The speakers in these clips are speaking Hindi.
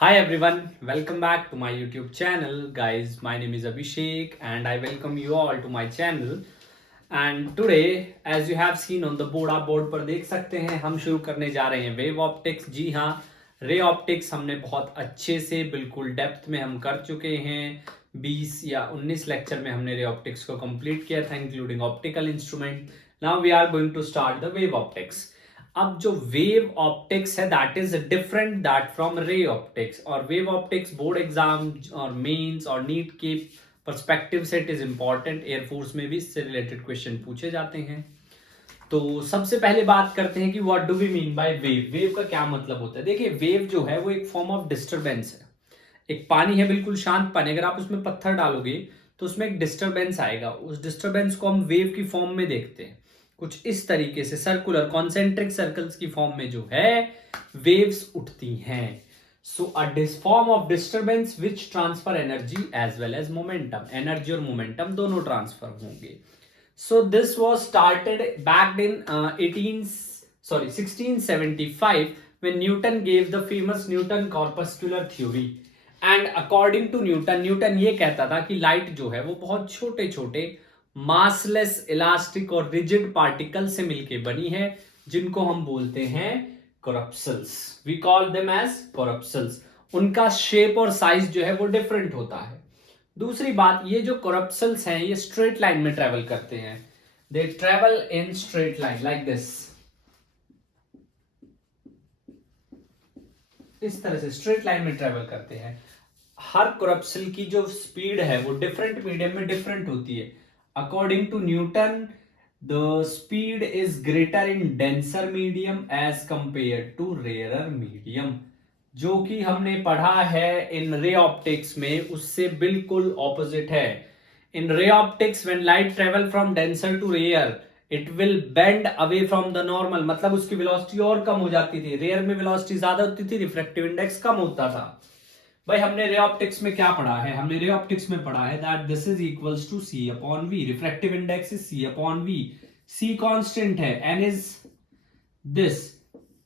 Hi everyone, welcome back to my YouTube channel. Guys, my name is Abhishek and I welcome you all to my channel. And today, as you have seen on the board, आप बोर्ड पर देख सकते हैं हम शुरू करने जा रहे हैं वेव ऑप्टिक्स। जी हाँ, रे ऑप्टिक्स हमने बहुत अच्छे से बिल्कुल डेप्थ में हम कर चुके हैं। 20 या 19 लेक्चर में हमने रे ऑप्टिक्स को कंप्लीट किया था, including optical instrument. Now we are going to start the wave optics. अब जो वेव ऑप्टिक्स है that is different that from ray optics. और वेव ऑप्टिक्स बोर्ड एग्जाम और मेंस और नीट के पर्सपेक्टिव से इट इज इंपॉर्टेंट। एयरफोर्स में भी इससे रिलेटेड क्वेश्चन पूछे जाते हैं। तो सबसे पहले बात करते हैं कि what do we mean by wave. Wave का क्या मतलब होता है। देखिए, वेव जो है वो एक फॉर्म ऑफ डिस्टरबेंस है। एक पानी है, बिल्कुल शांत पानी, अगर आप उसमें पत्थर डालोगे तो उसमें एक डिस्टरबेंस आएगा। उस डिस्टरबेंस को हम वेव की फॉर्म में देखते हैं। कुछ इस तरीके से सर्कुलर कॉन्सेंट्रिक सर्कल्स की फॉर्म में जो है वेव्स उठती हैं। So a form of disturbance which transfer energy as well as momentum. Energy और मोमेंटम दोनों ट्रांसफर होंगे। So this was started back in 1675 when Newton gave the famous Newton corpuscular theory. And according to Newton, Newton ये कहता था कि लाइट जो है वो बहुत छोटे छोटे मासलेस इलास्टिक और रिजिड पार्टिकल से मिलके बनी है, जिनको हम बोलते हैं corpuscles. We call them as corpuscles. उनका शेप और साइज जो है वो डिफरेंट होता है। दूसरी बात, ये जो कोरप्सल्स हैं ये स्ट्रेट लाइन में ट्रेवल करते हैं। They travel in straight line like this. इस तरह से स्ट्रेट लाइन में ट्रेवल करते हैं। हर कोरप्सल की जो स्पीड है वो डिफरेंट मीडियम में डिफरेंट होती है। According to Newton, the speed is greater in denser medium as compare to rarer medium. जो कि हमने पढ़ा है इन रे ऑप्टिक्स में, उससे बिल्कुल ऑपोजिट है। In ray optics when light travel from denser to rare it will bend away from the normal. मतलब उसकी वेलोसिटी और कम हो जाती थी। रेयर में वेलोसिटी ज्यादा होती थी, रिफ्रैक्टिव इंडेक्स कम होता था। भाई हमने रे ऑप्टिक्स में क्या पढ़ा है? हमने रे ऑप्टिक्स में पढ़ा है that this is equals to c upon v. Refractive index is c upon v. C constant है, एन इज दिस।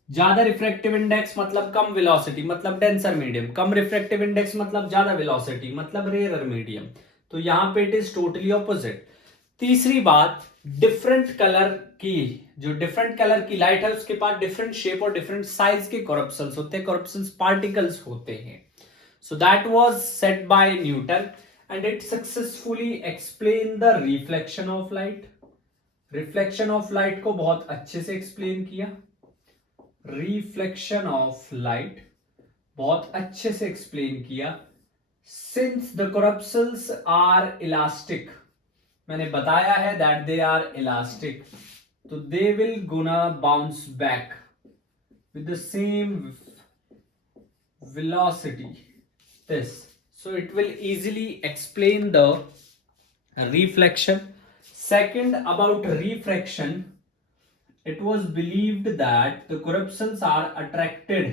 ज्यादा रिफ्रैक्टिव इंडेक्स मतलब कम वेलोसिटी, मतलब डेंसर मीडियम। कम रिफ्रैक्टिव इंडेक्स मतलब ज्यादा वेलोसिटी, मतलब रेयर मीडियम। तो यहां पे इट इज टोटली ऑपोजिट। तीसरी बात, डिफरेंट कलर की जो डिफरेंट कलर की लाइट है उसके पास डिफरेंट शेप और डिफरेंट साइज के कोरप्सल्स होते हैं, कोरप्सल्स पार्टिकल्स होते हैं। So that was set by Newton and it successfully explained the reflection of light. Reflection of light को बहुत अच्छे से explain किया। Reflection of light बहुत अच्छे से explain किया। Since the corpuscles are elastic, मैंने बताया है that they are elastic, तो they will gonna bounce back with the same velocity. This, so it will easily explain the reflection. Second, about refraction, it was believed that the corpuscles are attracted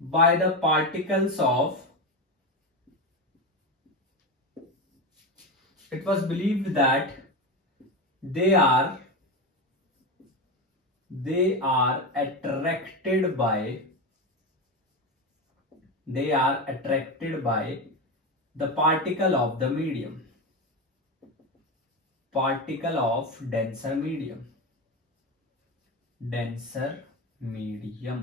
by the particles of, it was believed that they are attracted by, they are attracted by the particle of the medium, particle of denser medium, denser medium.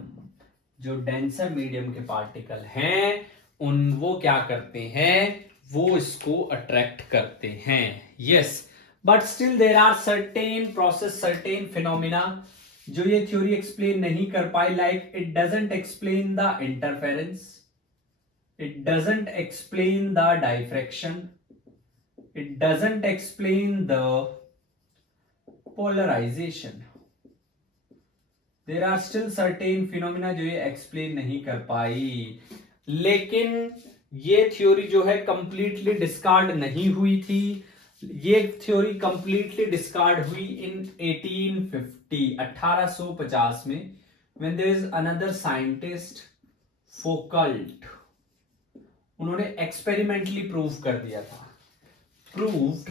जो डेंसर मीडियम के पार्टिकल हैं उन वो क्या करते हैं, वो इसको अट्रैक्ट करते हैं। Yes, but still there are certain process, certain phenomena जो ये थ्योरी एक्सप्लेन नहीं कर पाई। Like it doesn't explain the interference, it doesn't explain the diffraction, it doesn't explain the polarization. There are still certain phenomena जो ये एक्सप्लेन नहीं कर पाई। लेकिन ये थ्योरी जो है कंप्लीटली डिस्कार्ड नहीं हुई थी। ये थ्योरी कंप्लीटली डिस्कार्ड हुई इन 1850, 1850 में, when there is another scientist Foucault. उन्होंने एक्सपेरिमेंटली प्रूव कर दिया था, प्रूव्ड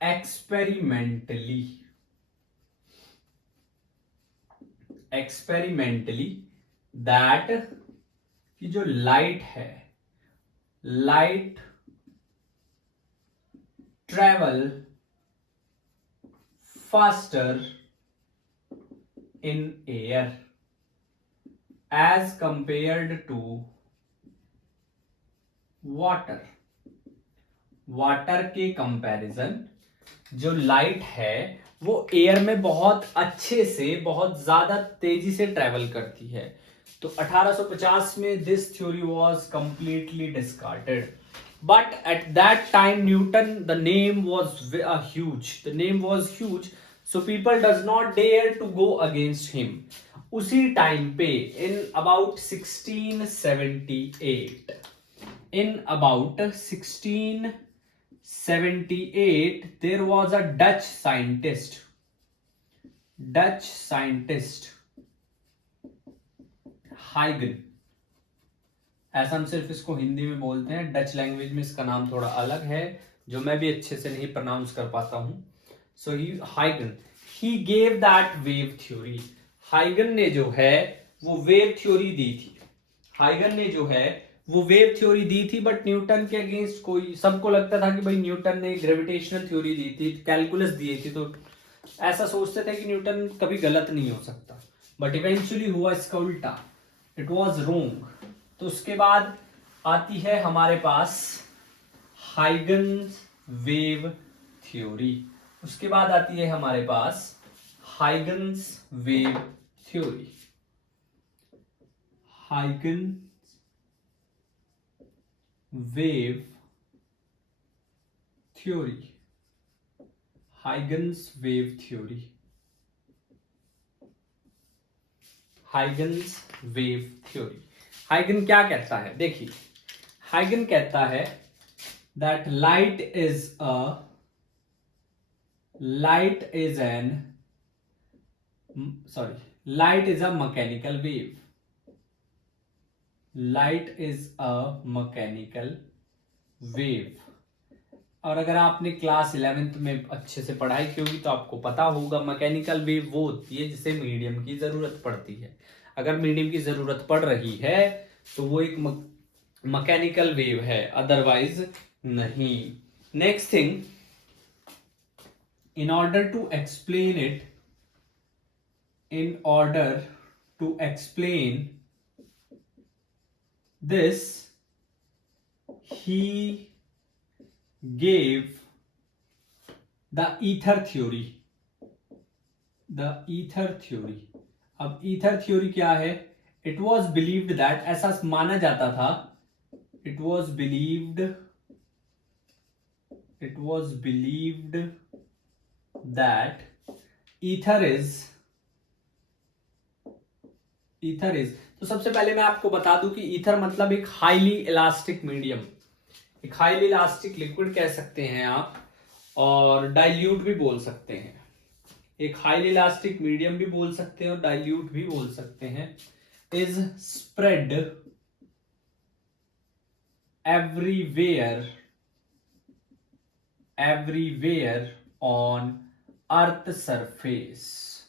एक्सपेरिमेंटली, एक्सपेरिमेंटली दैट कि जो लाइट है, light travel faster in air as compared to water. Water के कंपैरिजन जो लाइट है वो एयर में बहुत अच्छे से, बहुत ज्यादा तेजी से ट्रेवल करती है. तो 1850 में this theory was completely discarded. But at that time Newton, the name was huge, the name was huge, so people does not dare to go against him. उसी टाइम पे in about 1678, in about 1678 there was a Dutch scientist हाइगन. ऐसा हम सिर्फ इसको हिंदी में बोलते हैं, डच लैंग्वेज में इसका नाम थोड़ा अलग है जो मैं भी अच्छे से नहीं प्रोनाउंस कर पाता हूं. So Huygens, he gave that wave theory. Huygens ने जो है वो वेव थ्योरी दी थी. Huygens ने जो है वो वेव थ्योरी दी थी, बट न्यूटन के अगेंस्ट कोई, सबको लगता था कि भाई न्यूटन ने ग्रेविटेशनल थ्योरी दी थी, कैलकुलस दी थी, तो ऐसा सोचते थे कि न्यूटन कभी गलत नहीं हो सकता. बट इवेंचुअली हुआ इसका उल्टा. इट वाज रोंग. तो उसके बाद आती है हमारे पास हाइगन्स वेव थ्योरी. उसके बाद आती है हमारे पास Huygens wave theory. Huygens wave theory. Huygens wave theory. Huygens wave theory. हाइगन क्या कहता है? देखिए, हाइगन कहता है that light is a mechanical wave. Light is a mechanical wave. और अगर आपने क्लास 11th में अच्छे से पढ़ाई की होगी तो आपको पता होगा मैकेनिकल वेव वो होती है जिसे मीडियम की जरूरत पड़ती है. अगर मीडियम की जरूरत पड़ रही है तो वो एक मैकेनिकल वेव है, अदरवाइज नहीं. Next thing, in order to explain this, he gave the ether theory. अब ether theory क्या है? It was believed that, ऐसा माना जाता था, it was believed that ether is. तो सबसे पहले मैं आपको बता दूं कि ईथर मतलब एक हाईली इलास्टिक मीडियम, एक हाईली इलास्टिक लिक्विड कह सकते हैं आप, और डाइल्यूट भी बोल सकते हैं. एक हाईली इलास्टिक मीडियम भी बोल सकते हैं और डाइल्यूट भी बोल सकते हैं. Is spread everywhere on earth surface.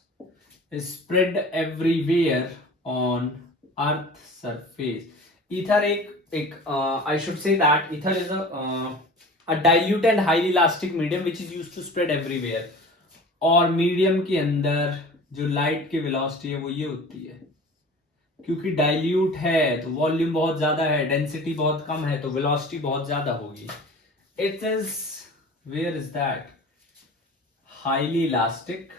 Is spread everywhere on earth surface. Ether एक I should say that ether is a dilute and highly elastic medium which is used to spread everywhere. और मीडियम के अंदर जो लाइट की वेलोसिटी है वो ये होती है, क्योंकि डाइल्यूट है तो वॉल्यूम बहुत ज्यादा है, डेंसिटी बहुत कम है, तो वेलोसिटी बहुत ज्यादा होगी. It is, where is that? Highly elastic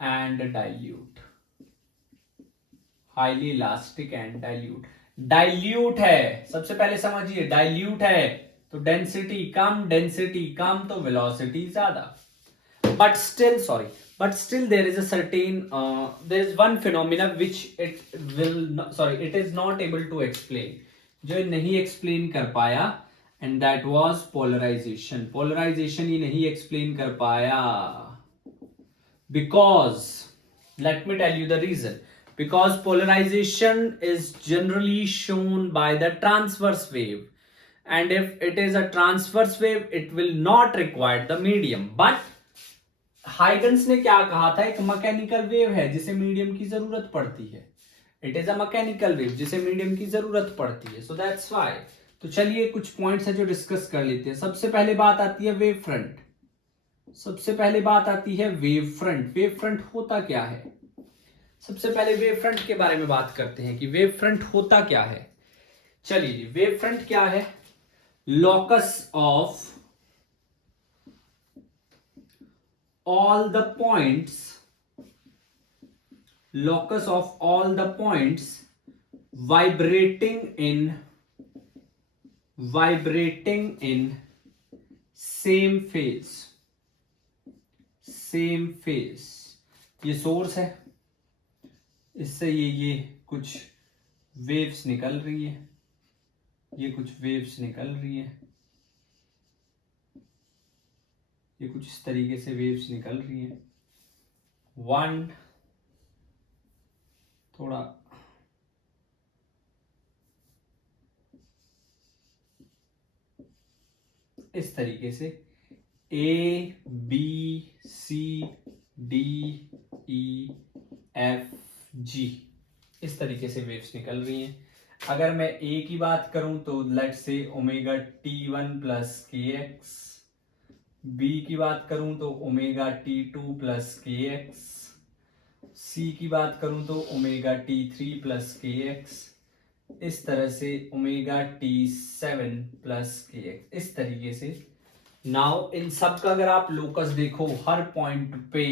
and dilute. Highly elastic and dilute. Dilute है, सबसे पहले समझिए, डाइल्यूट है तो डेंसिटी कम तो वेलोसिटी ज्यादा. But still there is a certain, there is one phenomena which it is not able to explain, जो नहीं एक्सप्लेन कर पाया, and that was polarization. Polarization ही नहीं एक्सप्लेन कर पाया, because let me tell you the reason. Because polarization is generally shown by the transverse wave, and if it is a transverse wave it will not require the medium. But Huygens ने क्या कहा था, एक मैकेनिकल वेव है जिसे मीडियम की जरूरत पड़ती है. It is a mechanical wave जिसे मीडियम की जरूरत पड़ती है. So that's why. तो चलिए कुछ पॉइंट्स है जो डिस्कस कर लेते हैं. सबसे पहले बात आती है वेव फ्रंट. सबसे पहले बात आती है वेव फ्रंट. वेव फ्रंट होता क्या है? सबसे पहले वेव फ्रंट के बारे में बात करते हैं कि वेव फ्रंट होता क्या है. चलिए जी, वेव फ्रंट क्या है? लॉकस of all the points, locus of all the points vibrating in same phase. ये सोर्स है, इससे ये कुछ वेव्स निकल रही है, ये कुछ वेव्स निकल रही है, ये कुछ इस तरीके से वेव्स निकल रही है. वन थोड़ा इस तरीके से A B C D E F G इस तरीके से वेव्स निकल रही हैं. अगर मैं A की बात करूं तो let's say omega T1 plus के एक्स. B की बात करूं तो ओमेगा T2 प्लस के एक्स. C की बात करूं तो ओमेगा T3 प्लस के एक्स. इस तरह से ओमेगा T7 प्लस के एक्स. इस तरीके से. नाउ इन सब का अगर आप लोकस देखो, हर पॉइंट पे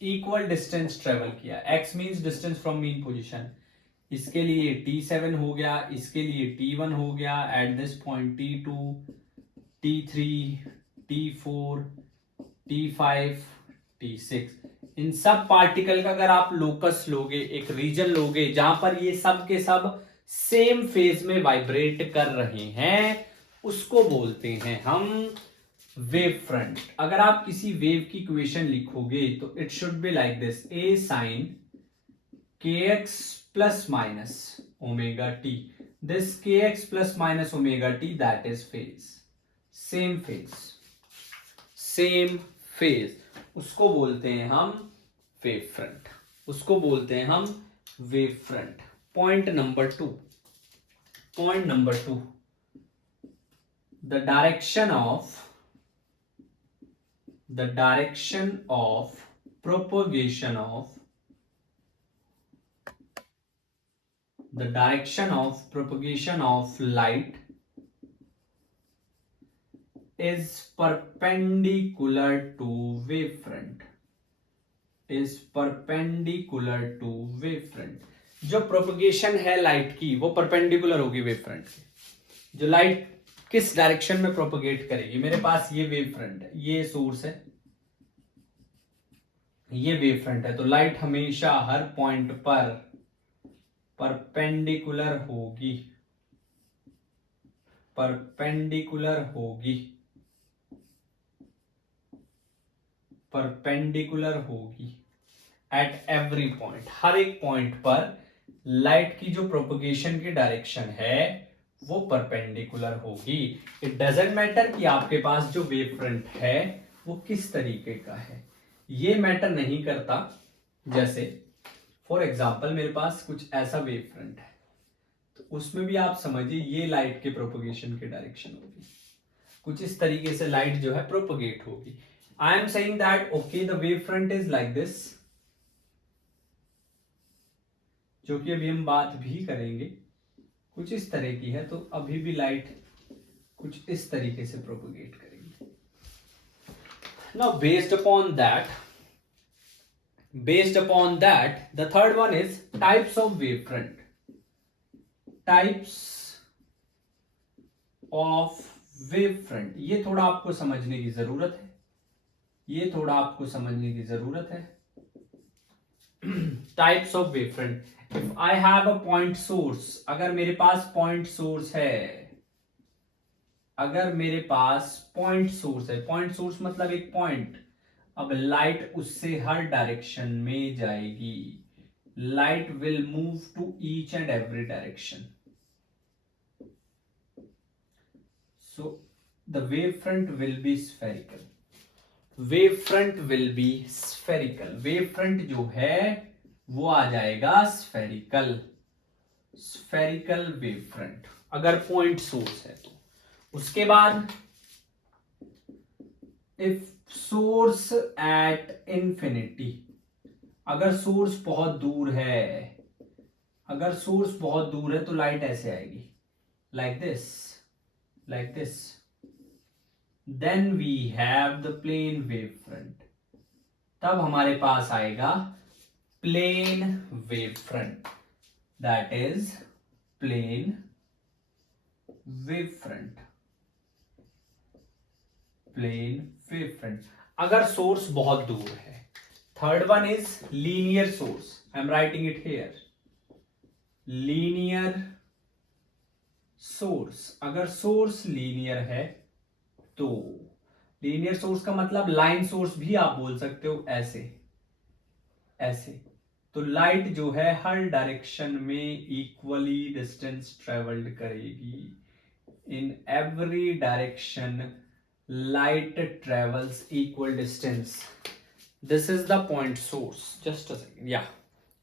इक्वल डिस्टेंस ट्रेवल किया. x means distance from mean position. इसके लिए T7 हो गया, इसके लिए T1 हो गया, at this point T2, T3, T4, T5, T6. इन सब पार्टिकल का अगर आप लोकस लोगे, एक रीजन लोगे जहां पर ये सब के सब सेम फेज में वाइब्रेट कर रहे हैं, उसको बोलते हैं हम वेव फ्रंट. अगर आप किसी वेव की इक्वेशन लिखोगे तो it should be like this: a sin kx plus minus omega t. This kx plus minus omega t, that is phase. Same phase. उसको बोलते हैं हम वेव फ्रंट. उसको बोलते हैं हम wave front. Point number two. The direction of propagation of light is perpendicular to wavefront. जो प्रोपगेशन है लाइट की वो परपेंडिकुलर होगी वेवफ्रंट के. जो लाइट किस डायरेक्शन में प्रोपगेट करेगी, मेरे पास ये वेवफ्रंट है, ये सोर्स है, ये वेवफ्रंट है, तो लाइट हमेशा हर पॉइंट पर परपेंडिकुलर होगी एट एवरी पॉइंट. हर एक पॉइंट पर लाइट की जो प्रोपगेशन की डायरेक्शन है वो परपेंडिकुलर होगी. इट डजंट मैटर कि आपके पास जो वेव फ्रंट है वो किस तरीके का है, ये मैटर नहीं करता. जैसे फॉर एग्जाम्पल मेरे पास कुछ ऐसा वेव फ्रंट है, तो उसमें भी आप समझिए ये लाइट के प्रोपगेशन की डायरेक्शन होगी, कुछ इस तरीके से लाइट जो है प्रोपगेट होगी. I am saying that okay the wave front is like this, जो कि अभी हम बात भी करेंगे, कुछ इस तरह की है, तो अभी भी लाइट कुछ इस तरीके से प्रोपगेट करेगी. Now based upon that the third one is types of wavefront. ये थोड़ा आपको समझने की जरूरत है. Types of wavefront. If I have a point source, अगर मेरे पास पॉइंट सोर्स है, पॉइंट सोर्स मतलब एक पॉइंट. अब लाइट उससे हर डायरेक्शन में जाएगी, light will move to each and every direction. So the wavefront will be spherical. Wavefront will be spherical. Wavefront जो है वो आ जाएगा spherical. Spherical wavefront अगर पॉइंट सोर्स है तो. उसके बाद if source at infinity, अगर सोर्स बहुत दूर है, अगर सोर्स बहुत दूर है तो लाइट ऐसे आएगी, like this. Then we have the plane wavefront. तब हमारे पास आएगा plane wavefront. That is plane wavefront. Plane wavefront. अगर सोर्स बहुत दूर है. Third one is linear source. I am writing it here. Linear source. अगर सोर्स लीनियर है तो लीनियर सोर्स का मतलब लाइन सोर्स भी आप बोल सकते हो, ऐसे. तो लाइट जो है हर डायरेक्शन में इक्वली डिस्टेंस ट्रेवल्ड करेगी. In every direction light travels equal distance. This is the point source. Just a second. या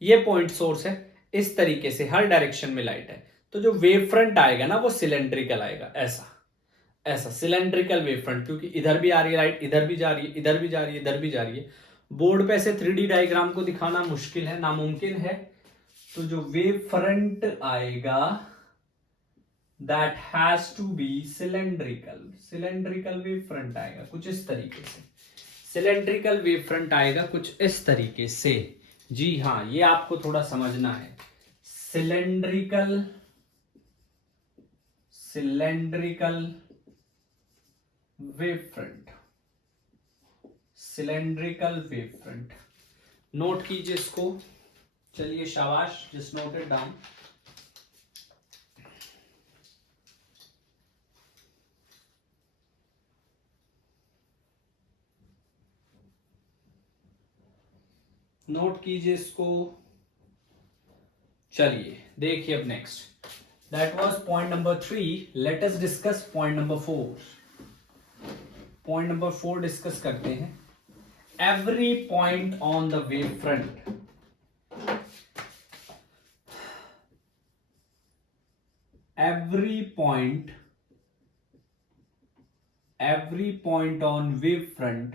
ये पॉइंट सोर्स है. इस तरीके से हर डायरेक्शन में लाइट है. तो जो वेव फ्रंट आएगा ना वो सिलेंड्रिकल आएगा, ऐसा सिलेंड्रिकल वेव फ्रंट, क्योंकि इधर भी आ रही है लाइट, इधर भी जा रही है, इधर भी जा रही है, इधर भी जा रही है. बोर्ड पे ऐसे 3D डायग्राम को दिखाना मुश्किल है, नामुमकिन है. तो जो वेव फ्रंट आएगा that has to be cylindrical wave front आएगा कुछ इस तरीके से. सिलेंड्रिकल वेव फ्रंट आएगा कुछ इस तरीके से. जी हाँ, ये आपको थोड़ा समझना है. Cylindrical cylindrical wave front. Note कीजिए इसको. चलिए शाबाश, just note it down. Note कीजिए इसको. चलिए देखिए अब next. That was point number 3. Let us discuss point number 4. Point number 4 discuss करते हैं. Every point on the wave front, every point on wavefront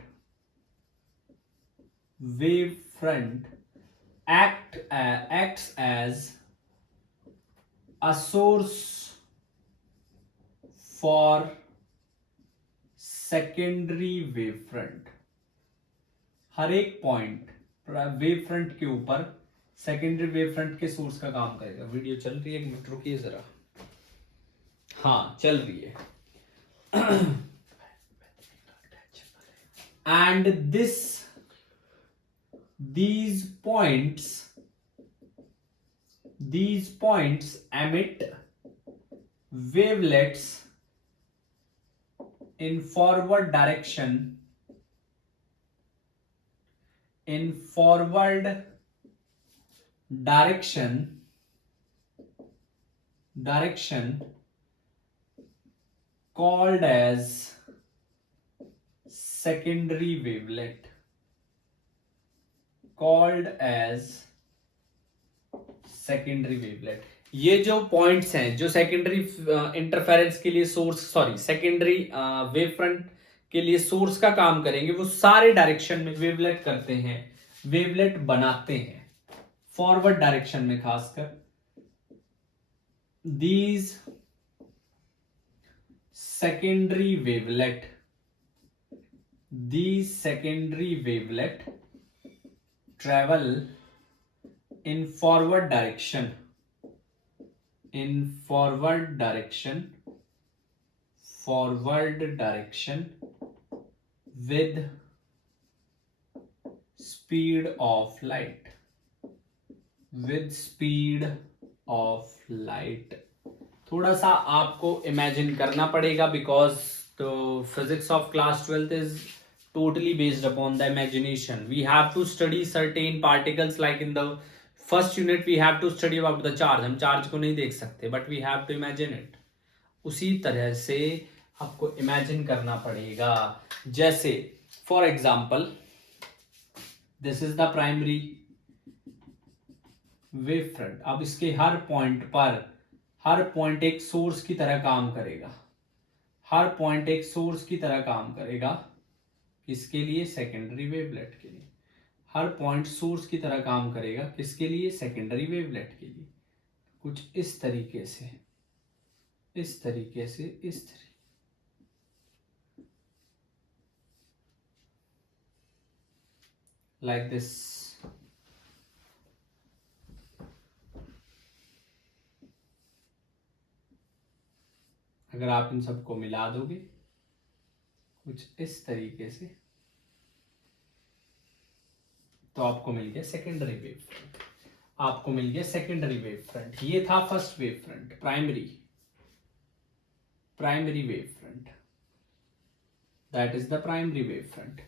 acts as a source for secondary wavefront. हर एक पॉइंट वेव फ्रंट के ऊपर सेकेंडरी वेव फ्रंट के सोर्स का काम करेगा. वीडियो चल रही है, एक मिनट रुकिए जरा. हाँ चल रही है. And these points emit wavelets in forward direction called as secondary wavelet. ये जो पॉइंट्स हैं जो सेकेंडरी इंटरफेरेंस के लिए सेकेंडरी वेव फ्रंट के लिए सोर्स का काम करेंगे, वो सारे डायरेक्शन में वेवलेट करते हैं, वेवलेट बनाते हैं. फॉरवर्ड डायरेक्शन में खासकर these secondary wavelet travel in forward direction with speed of light. थोड़ा सा आपको इमेजिन करना पड़ेगा because the physics of class 12th is totally based upon the imagination. We have to study certain particles like in the first unit we have to study about the charge, हम चार्ज को नहीं देख सकते but we have to imagine it. उसी तरह से आपको इमेजिन करना पड़ेगा। जैसे for example this is the primary wave front. अब इसके हर पॉइंट पर, हर पॉइंट एक सोर्स की तरह काम करेगा, हर पॉइंट एक सोर्स की तरह काम करेगा। किसके लिए? सेकेंडरी वेवलेट के लिए। हर पॉइंट सोर्स की तरह काम करेगा, किसके लिए? सेकेंडरी वेवलेट के लिए। कुछ इस तरीके से, इस तरीके से, इस तरीके, लाइक दिस। अगर आप इन सबको मिला दोगे कुछ इस तरीके से, तो आपको मिल गया सेकेंडरी वेव फ्रंट। आपको मिल गया सेकेंडरी वेव फ्रंट। ये था first wave front, primary wave front, that is the primary wave front.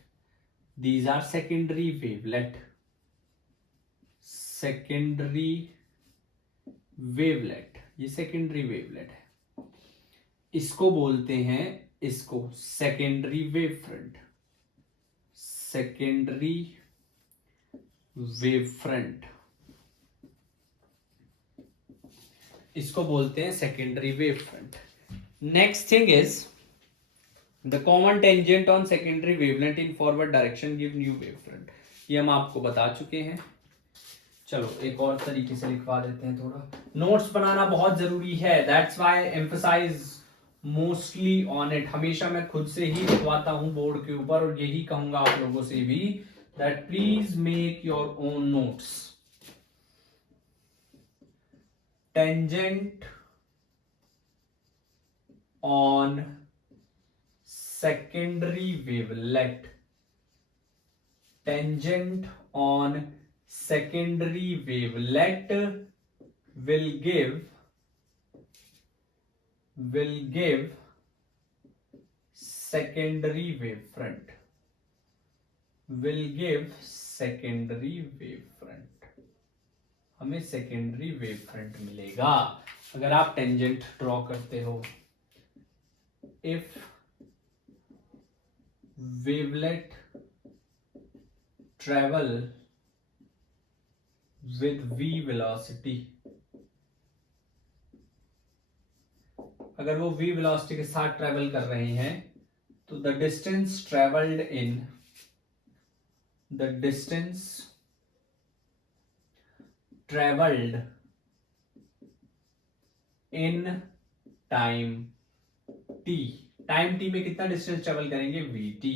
These are secondary wavelet, secondary wavelet, ये सेकेंडरी वेवलेट है। इसको बोलते हैं, इसको secondary wave front, secondary wave front, इसको बोलते हैं secondary wave front. Next thing is the common tangent on secondary wavelet in forward direction give new wave front. ये हम आपको बता चुके हैं। चलो एक और तरीके से लिखवा देते हैं थोड़ा। नोट्स बनाना बहुत जरूरी है, that's why emphasise mostly on it. हमेशा मैं खुद से ही लिखवाता हूं बोर्ड के ऊपर, और यही कहूंगा आप लोगों से भी that please make your own notes. Tangent on secondary wavelet, tangent on secondary wavelet will give secondary wavefront, will give secondary wavefront। हमें secondary wavefront मिलेगा अगर आप टेंजेंट ड्रॉ करते हो। if wavelet travel with v velocity, अगर वो v velocity के साथ ट्रेवल कर रहे हैं तो the distance traveled in time t, time T में कितना डिस्टेंस ट्रेवल करेंगे? vt।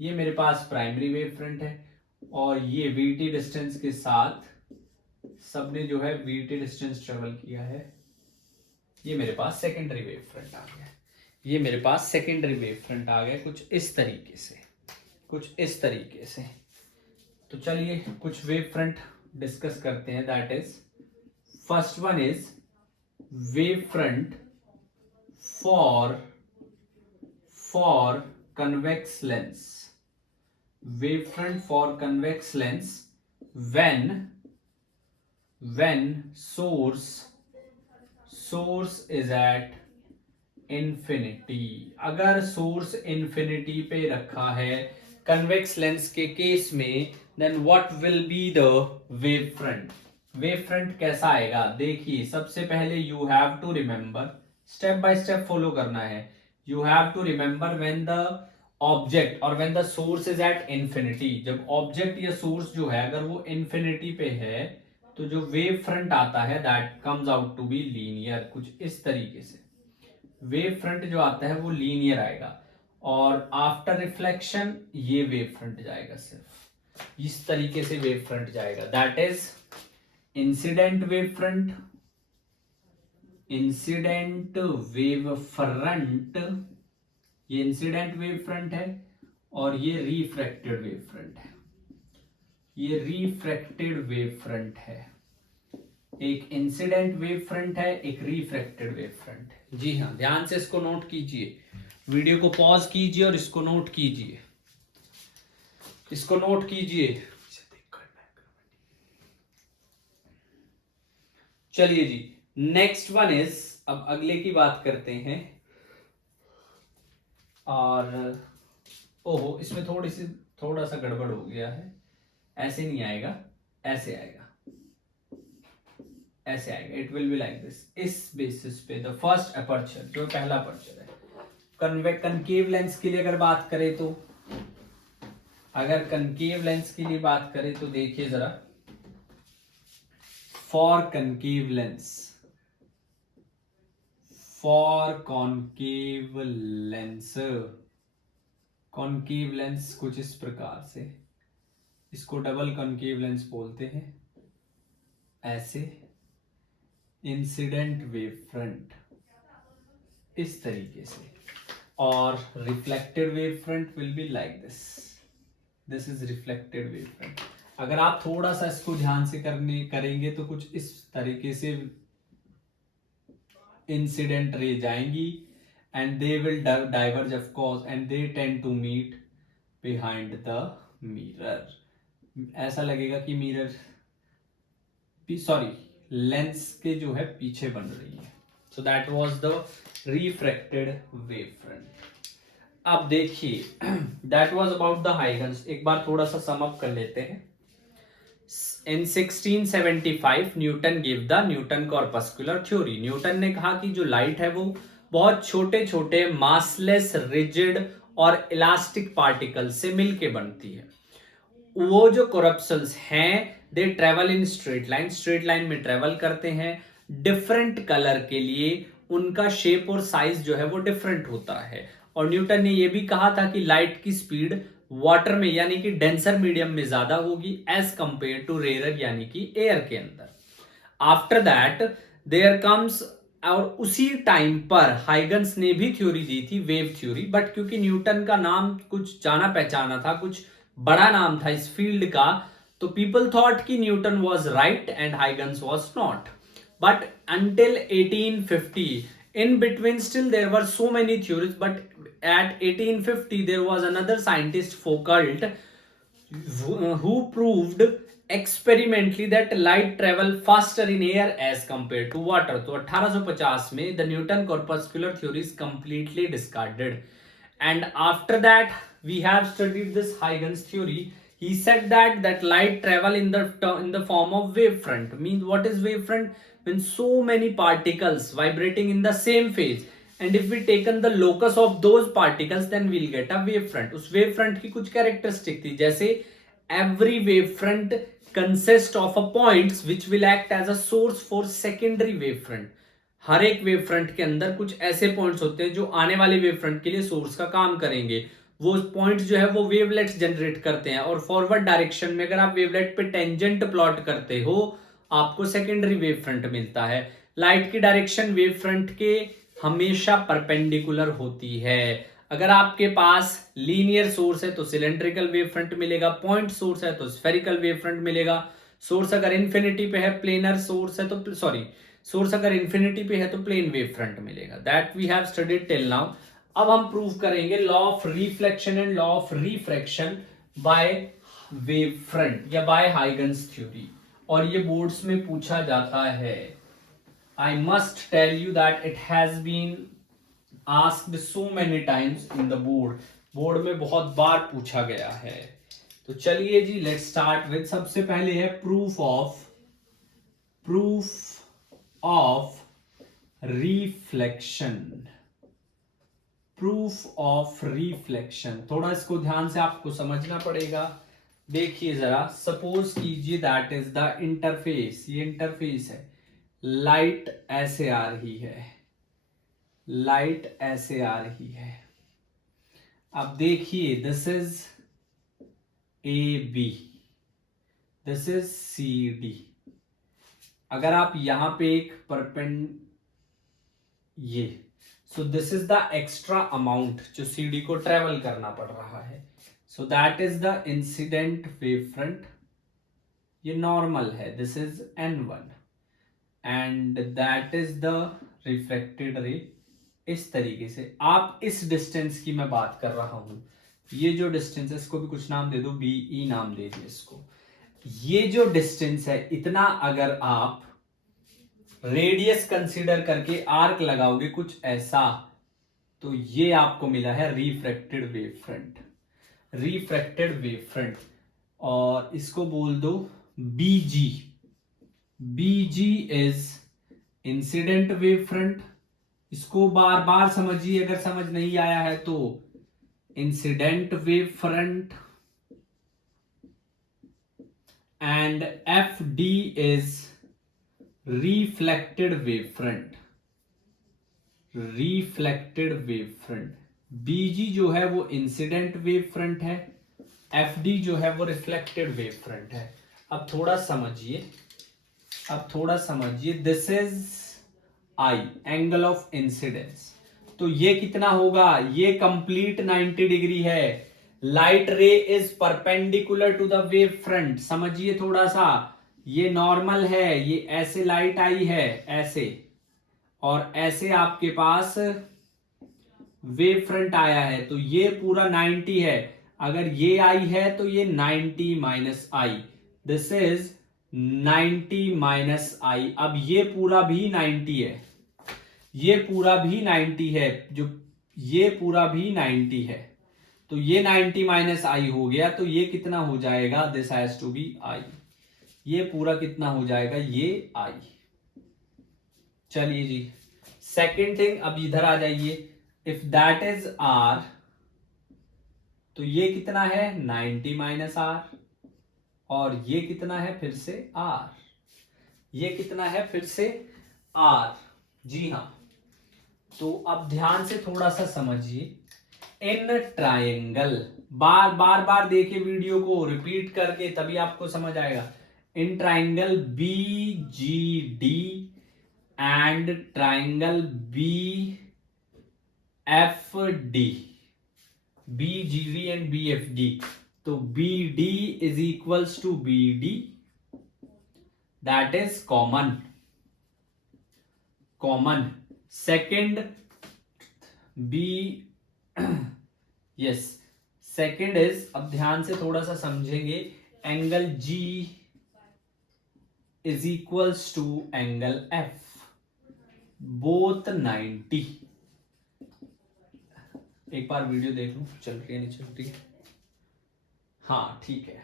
ये मेरे पास प्राइमरी वेव फ्रंट है, और ये vt डिस्टेंस के साथ सबने जो है vt डिस्टेंस ट्रेवल किया है। ये मेरे पास सेकेंडरी वेव फ्रंट आ गया, ये मेरे पास सेकेंडरी वेव फ्रंट आ गया, कुछ इस तरीके से, कुछ इस तरीके से। तो चलिए कुछ वेव फ्रंट डिस्कस करते हैं। That is first one is wave front for convex lens, wavefront for convex lens when source is at infinity। अगर सोर्स इंफिनिटी पे रखा है कन्वेक्स लेंस के केस में, then what will be the wave front. Wave front कैसा आएगा? देखिए सबसे पहले you have to remember, step by step follow करना है। You have to remember when the object or when the source is at infinity, जब object या source जो है अगर वो infinity पे है तो जो wave front आता है that comes out to be linear। कुछ इस तरीके से wave front जो आता है वो linear आएगा, और after reflection ये wave front जाएगा, सिर्फ इस तरीके से wave front जाएगा। That is incident wave front, incident wave front, ये इंसिडेंट वेव फ्रंट है, और ये रिफ्रैक्टेड वेव फ्रंट है, ये रिफ्रैक्टेड वेव फ्रंट है। एक इंसिडेंट वेव फ्रंट है, एक रिफ्रैक्टेड वेव फ्रंट है। जी हाँ, ध्यान से इसको नोट कीजिए, वीडियो को पॉज कीजिए और इसको नोट कीजिए, इसको नोट कीजिए। चलिए जी, नेक्स्ट वन इज, अब अगले की बात करते हैं। और ओहो, इसमें थोड़ा सा गड़बड़ हो गया है। ऐसे नहीं आएगा, ऐसे आएगा, ऐसे आएगा। It will be like this. इस बेसिस पे द फर्स्ट अपर्चर, जो पहला अपर्चर है, कनकेव लेंस के लिए अगर बात करें तो, अगर कनकेव लेंस के लिए बात करें तो देखिए जरा, for concave lens, for concave lens, concave lens कुछ इस प्रकार से, इसको डबल कॉनकेव लेंस बोलते हैं, ऐसे इंसिडेंट वेव फ्रंट इस तरीके से, और reflected wave front will be like this. This is reflected wave front. अगर आप थोड़ा सा इसको ध्यान से करेंगे तो कुछ इस तरीके से इंसिडेंट रे जाएंगी, and they will diverge of course, and they tend to meet behind the mirror. ऐसा लगेगा कि मिरर, सॉरी, लेंस के जो है पीछे बन रही है। So that was the refracted wave front. अब देखिए, that was about the Huygens. एक बार थोड़ा सा सम अप कर लेते हैं। In 1675 Newton give the Newton corpuscular theory. Newton ने कहा कि जो लाइट है वो बहुत छोटे छोटे मासलेस, रिजिड और इलास्टिक पार्टिकल से मिलके बनती है। वो जो कोरप्सल्स हैं, they travel in straight line, straight line में ट्रेवल करते हैं। डिफरेंट कलर के लिए उनका शेप और साइज जो है वो डिफरेंट होता है। और न्यूटन ने ये भी कहा था कि लाइट की स्पीड वाटर में यानी कि डेंसर मीडियम में ज्यादा होगी एज कंपेयर टू रेयर यानी कि एयर के अंदर। आफ्टर दैट देयर कम्स, और उसी टाइम पर हाइगन्स ने भी थ्योरी दी थी, वेव थ्योरी। बट क्योंकि न्यूटन का नाम कुछ जाना पहचाना था, कुछ बड़ा नाम था इस फील्ड का, तो पीपल थॉट कि Newton was right and Huygens was not. But until 1850, in between still there were so many theories, but at 1850 there was another scientist Foucault who proved experimentally that light travel faster in air as compared to water. तो 1850 में the Newton corpuscular theory is completely discarded, and after that we have studied this Huygens theory. He said that light travel in the form of wavefront. Means what is wavefront? When so many particles vibrating in the same phase, and if we taken the locus of those particles, then we'll get a wavefront. उस wavefront की कुछ characteristic थी, जैसे every wavefront consists of a points which will act as a source for secondary wavefront. हर एक वेव फ्रंट के अंदर कुछ ऐसे पॉइंट्स होते हैं जो आने वाले वेव फ्रंट के लिए सोर्स का काम करेंगे। वो पॉइंट्स जो है वो वेवलेट्स जनरेट करते हैं, और फॉरवर्ड डायरेक्शन में अगर आप वेवलेट पे टेंजेंट प्लॉट करते हो, आपको सेकेंडरी वेव फ्रंट मिलता है। लाइट की डायरेक्शन वेव फ्रंट के हमेशा परपेंडिकुलर होती है। अगर आपके पास लीनियर सोर्स है तो सिलेंड्रिकल वेव फ्रंट मिलेगा, पॉइंट सोर्स है तो स्फेरिकल वेव फ्रंट मिलेगा। सोर्स अगर इन्फिनिटी पे है, प्लेनर सोर्स है तो, सॉरी, सोर्स अगर इन्फिनिटी पे है तो प्लेन वेव फ्रंट मिलेगा। That we have studied till now. अब हम प्रूव करेंगे law of reflection and law of refraction by wave front या बाय हाइगन्स थ्योरी, और ये बोर्ड्स में पूछा जाता है। I must tell you that it has been asked so many times in the board. Board में बहुत बार पूछा गया है। तो चलिए जी, लेट्स स्टार्ट विद, सबसे पहले है proof of reflection. Proof of reflection, थोड़ा इसको ध्यान से आपको समझना पड़ेगा। देखिए जरा, सपोज कीजिए दैट इज द इंटरफेस, ये इंटरफेस है, लाइट ऐसे आ रही है, लाइट ऐसे आ रही है। अब देखिए, this is A B, this is C D. अगर आप यहां पे एक ये, so this is the extra amount जो सीडी को ट्रेवल करना पड़ रहा है। So that is the incident wave front, ये नॉर्मल है, this is n1, and that is the reflected ray. इस तरीके से आप इस डिस्टेंस की मैं बात कर रहा हूं, ये जो डिस्टेंस है इसको भी कुछ नाम दे दो, बीई नाम दे दिए इसको। ये जो डिस्टेंस है इतना अगर आप रेडियस कंसीडर करके आर्क लगाओगे कुछ ऐसा, तो ये आपको मिला है refracted wave front, refracted wave front. और इसको बोल दो बीजी, बीजी इज इंसिडेंट वेव फ्रंट। इसको बार बार समझिए, अगर समझ नहीं आया है तो। Incident wave front and F D is reflected wave front, reflected wave front. BG जो है वो इंसिडेंट वेव फ्रंट है, एफ डी जो है वो रिफ्लेक्टेड वेव फ्रंट है। अब थोड़ा समझिए, अब थोड़ा समझिए, this is I, angle of incidence. तो ये कितना होगा, ये कंप्लीट 90 डिग्री है। Light ray is perpendicular to the wave front, समझिए थोड़ा सा। ये नॉर्मल है, ये ऐसे लाइट आई है ऐसे, और ऐसे आपके पास वेव फ्रंट आया है, तो ये पूरा 90 है। अगर ये आई है तो ये 90 minus i, this is 90 minus i. अब ये पूरा भी 90 है, ये पूरा भी 90 है, जो ये पूरा भी 90 है, तो ये 90 माइनस आई हो गया, तो ये कितना हो जाएगा, this has to be I. ये पूरा कितना हो जाएगा, ये आई। चलिए जी, सेकेंड थिंग, अब इधर आ जाइए। इफ दैट इज आर, तो ये कितना है 90 माइनस आर, और ये कितना है फिर से आर, ये कितना है फिर से आर। जी हाँ, तो अब ध्यान से थोड़ा सा समझिए। इन ट्रायंगल, बार बार बार देखिए वीडियो को, रिपीट करके, तभी आपको समझ आएगा। In triangle B G D and triangle B F D, B G D and B F D, तो B D is equals to B D, that is common, common. Second B, yes, second is, अब ध्यान से थोड़ा सा समझेंगे, angle G is equals to angle F, both 90। एक बार वीडियो देख लूं चल रही है नहीं चल रही है, हाँ ठीक है।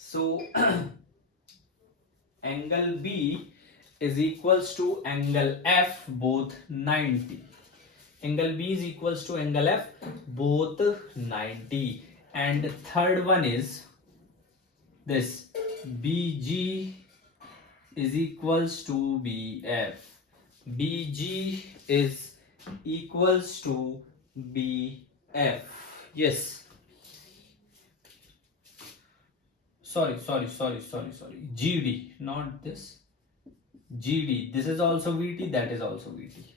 So angle B is equals to angle F, both 90। Angle B is equals to angle F, both 90. And third one is this, BG is equals to BF. BG is equals to BF. Yes. Sorry. GD, not this. GD. This is also VT. That is also VT.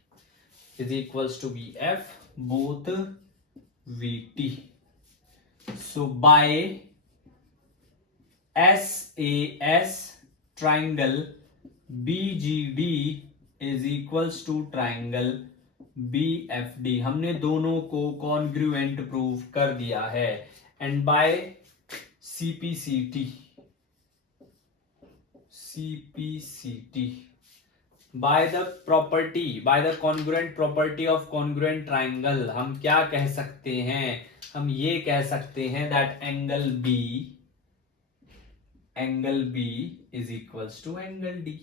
Is equals to BF, both VT. So by SAS triangle BGD is equals to triangle BFD, हमने दोनों को कॉन्ग्रुएंट प्रूव कर दिया है। And by CPCT, by the property, by the congruent property of congruent triangle, हम क्या कह सकते हैं, हम ये कह सकते हैं that angle B is equals to angle D,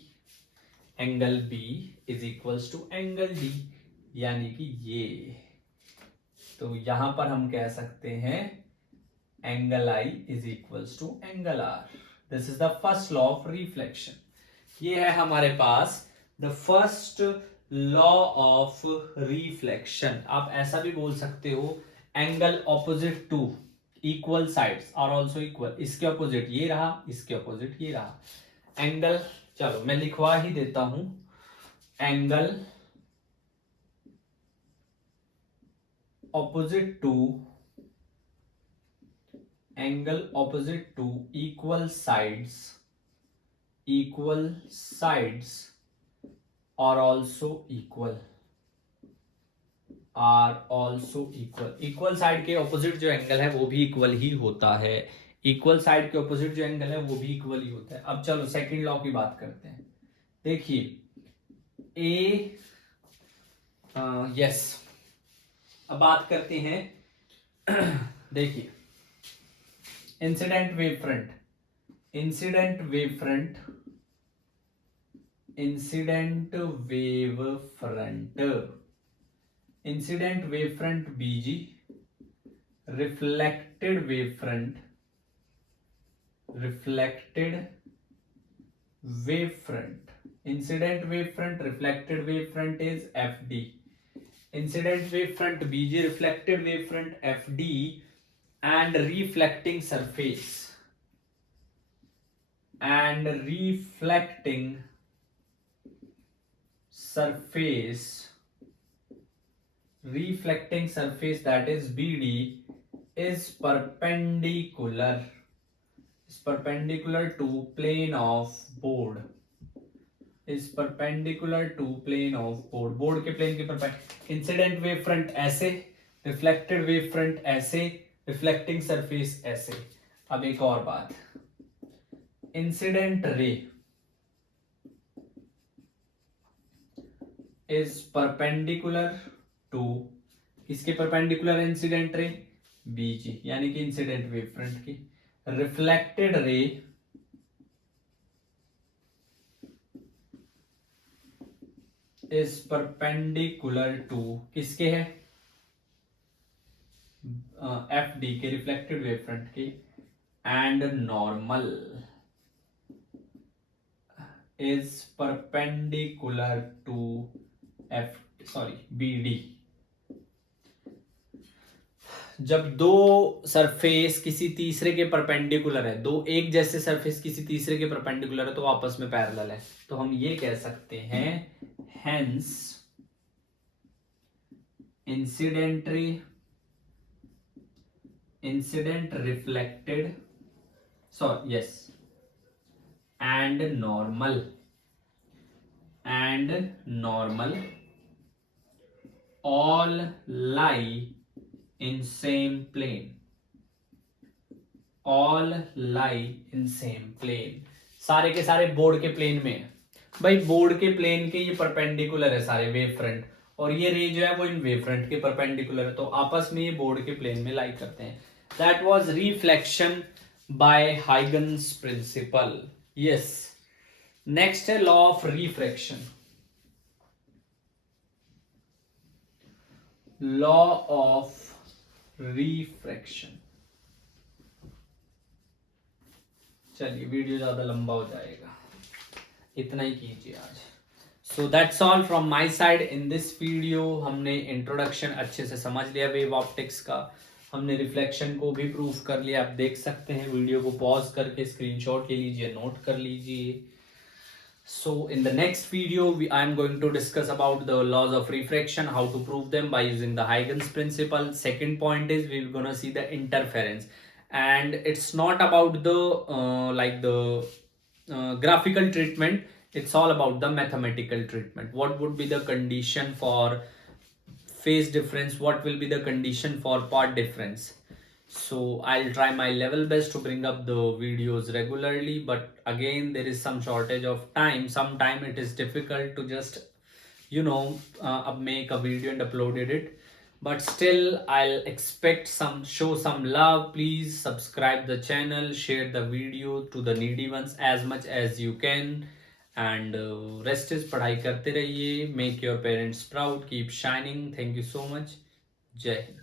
angle B is equals to angle D, यानी कि ये, तो यहां पर हम कह सकते हैं angle I is equals to angle R. This is the first law of reflection. ये है हमारे पास the first law of reflection. आप ऐसा भी बोल सकते हो, angle opposite to equal sides are also equal. इसके ऑपोजिट ये रहा, इसके ऑपोजिट ये रहा। एंगल, चलो मैं लिखवा ही देता हूं, angle opposite to, angle opposite to equal sides are also equal, equal side के ऑपोजिट जो एंगल है वो भी इक्वल ही होता है, इक्वल साइड के ऑपोजिट जो एंगल है वो भी इक्वल ही होता है। अब चलो सेकंड लॉ की बात करते हैं। देखिए ए यस। अब बात करते हैं देखिए incident wave front, incident wave front, incident wave front, incident wave front BG, reflected wave front, reflected wave front, incident wave front, reflected wave front is FD, incident wave front BG, reflected wave front FD, and reflecting surface, and reflecting surface, reflecting surface that is BD is perpendicular, is perpendicular to plane of board, is perpendicular to plane of board, board के plane के परपेंडिकुलर, इंसिडेंट वेव फ्रंट ऐसे, रिफ्लेक्टेड वेव फ्रंट ऐसे, रिफ्लेक्टिंग सरफेस ऐसे। अब एक और बात, incident ray is perpendicular to, किसके परपेंडिकुलर इंसिडेंट रे? बीजी, यानी कि इंसिडेंट वेव फ्रंट की। Reflected ray is perpendicular to, किसके है? FD के, रिफ्लेक्टेड वेव फ्रंट की। And normal is perpendicular to BD। जब दो सरफेस किसी तीसरे के परपेंडिकुलर है, दो एक जैसे सरफेस किसी तीसरे के परपेंडिकुलर है, तो आपस में पैरेलल है, तो हम ये कह सकते हैं hence incident reflected and normal all lie in same plane, all lie in same plane, सारे के सारे बोर्ड के प्लेन में है। भाई बोर्ड के प्लेन के ये परपेंडिकुलर है सारे वेव फ्रंट, और ये रे जो है वो इन वेव फ्रंट के परपेंडिकुलर है, तो आपस में ये बोर्ड के प्लेन में लाई करते हैं। That was reflection by Huygens principle. Yes, next है law of refraction, law of refraction. चलिए वीडियो ज्यादा लंबा हो जाएगा, इतना ही कीजिए आज। So that's all from my side in this video. हमने इंट्रोडक्शन अच्छे से समझ लिया वेव ऑप्टिक्स का, हमने रिफ्लेक्शन को भी प्रूव कर लिया। आप देख सकते हैं, वीडियो को पॉज करके स्क्रीनशॉट ले लीजिए, नोट कर लीजिए। So in the next video, I am going to discuss about the laws of refraction, how to prove them by using the Huygens principle. Second point is we're gonna see the interference, and it's not about the graphical treatment. It's all about the mathematical treatment. What would be the condition for phase difference? What will be the condition for part difference? So I'll try my level best to bring up the videos regularly, but again there is some shortage of time. Sometime it is difficult to just make a video and uploaded it, but still I'll expect show some love. Please subscribe the channel, share the video to the needy ones as much as you can, and rest is पढ़ाई करते रहिए. Make your parents proud, keep shining. Thank you so much. जय हिंद.